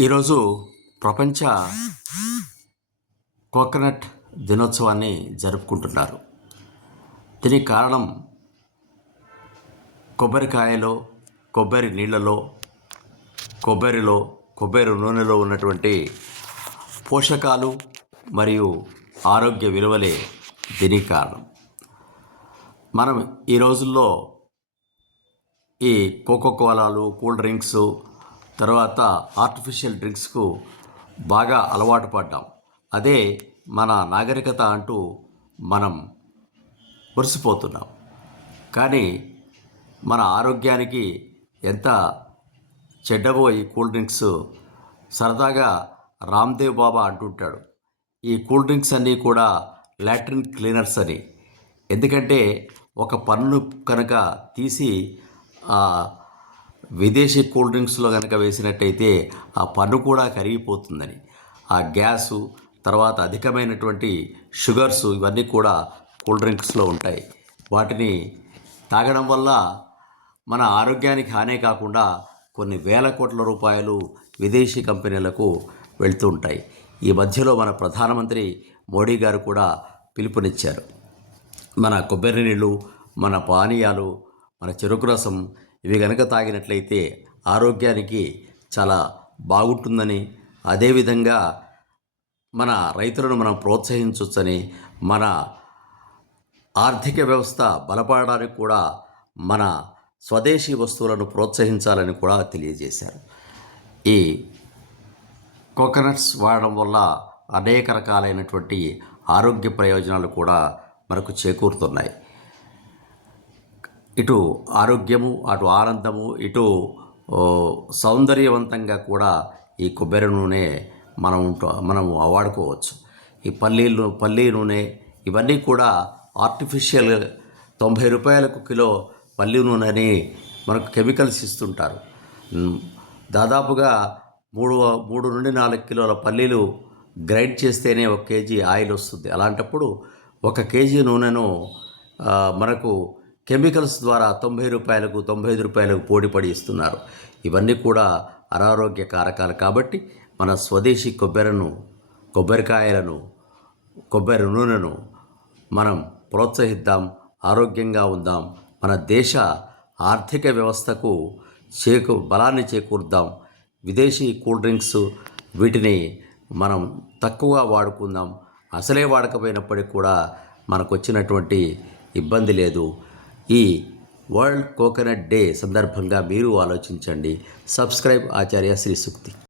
ఈరోజు ప్రపంచ కోకోనట్ దినోత్సవాన్ని జరుపుకుంటున్నారు. దీనికి కారణం కొబ్బరికాయలో కొబ్బరి నీళ్ళలో కొబ్బరిలో కొబ్బరి నూనెలో ఉన్నటువంటి పోషకాలు మరియు ఆరోగ్య విలువలే దీనికి కారణం. మనం ఈ రోజుల్లో ఈ కోకో కోలాలు కూల్ డ్రింక్స్ తర్వాత ఆర్టిఫిషియల్ డ్రింక్స్కు బాగా అలవాటు పడ్డాం. అదే మన నాగరికత అంటూ మనం మురిసిపోతున్నాం. కానీ మన ఆరోగ్యానికి ఎంత చెడ్డవో ఈ కూల్ డ్రింక్స్ సరదాగా రామ్దేవ్ బాబా అంటుంటాడు. ఈ కూల్ డ్రింక్స్ అన్నీ కూడా లాట్రిన్ క్లీనర్స్ అని. ఎందుకంటే ఒక పన్ను కనుక తీసి విదేశీ కూల్ డ్రింక్స్లో కనుక వేసినట్టయితే ఆ పన్ను కూడా కరిగిపోతుందని. ఆ గ్యాసు తర్వాత అధికమైనటువంటి షుగర్స్ ఇవన్నీ కూడా కూల్ డ్రింక్స్లో ఉంటాయి. వాటిని తాగడం వల్ల మన ఆరోగ్యానికి హానే కాకుండా కొన్ని వేల కోట్ల రూపాయలు విదేశీ కంపెనీలకు వెళ్తూ ఉంటాయి. ఈ మధ్యలో మన ప్రధానమంత్రి మోడీ గారు కూడా పిలుపునిచ్చారు. మన కొబ్బరి నీళ్ళు మన పానీయాలు మన చెరుకు రసం ఇవి కనుక తాగినట్లయితే ఆరోగ్యానికి చాలా బాగుంటుందని అదేవిధంగా మన రైతులను మనం ప్రోత్సహించవచ్చని మన ఆర్థిక వ్యవస్థ బలపడడానికి కూడా మన స్వదేశీ వస్తువులను ప్రోత్సహించాలని కూడా తెలియజేశారు. ఈ కోకోనట్స్ వాడడం వల్ల అనేక రకాలైనటువంటి ఆరోగ్య ప్రయోజనాలు కూడా మనకు చేకూరుతున్నాయి. ఇటు ఆరోగ్యము అటు ఆనందము ఇటు సౌందర్యవంతంగా కూడా ఈ కొబ్బరి నూనె మనం ఉంటా మనము వాడుకోవచ్చు. ఈ పల్లీలు పల్లీ నూనె ఇవన్నీ కూడా ఆర్టిఫిషియల్ తొంభై రూపాయలకు కిలో పల్లి నూనెని మనకు కెమికల్స్ ఇస్తుంటారు. దాదాపుగా మూడు మూడు నుండి నాలుగు కిలోల పల్లీలు గ్రైండ్ చేస్తేనే ఒక కేజీ ఆయిల్ వస్తుంది. అలాంటప్పుడు ఒక కేజీ నూనెను మనకు కెమికల్స్ ద్వారా తొంభై రూపాయలకు తొంభై ఐదు రూపాయలకు పోటీపడి ఇస్తున్నారు. ఇవన్నీ కూడా అనారోగ్య కారకాలు కాబట్టి మన స్వదేశీ కొబ్బరిను కొబ్బరికాయలను కొబ్బరి నూనెను మనం ప్రోత్సహిద్దాం ఆరోగ్యంగా ఉందాం. మన దేశ ఆర్థిక వ్యవస్థకు చేకు బలాన్ని చేకూర్దాం విదేశీ కూల్ డ్రింక్స్ వీటిని మనం తక్కువ వాడుకుందాం. అసలే వాడకపోయినప్పటికీ కూడా మనకు వచ్చినటువంటి ఇబ్బంది లేదు. ఈ వరల్డ్ కోకోనట్ డే సందర్భంగా మీరు ఆలోచించండి. సబ్స్క్రైబ్ ఆచార్య శ్రీ సూక్తి.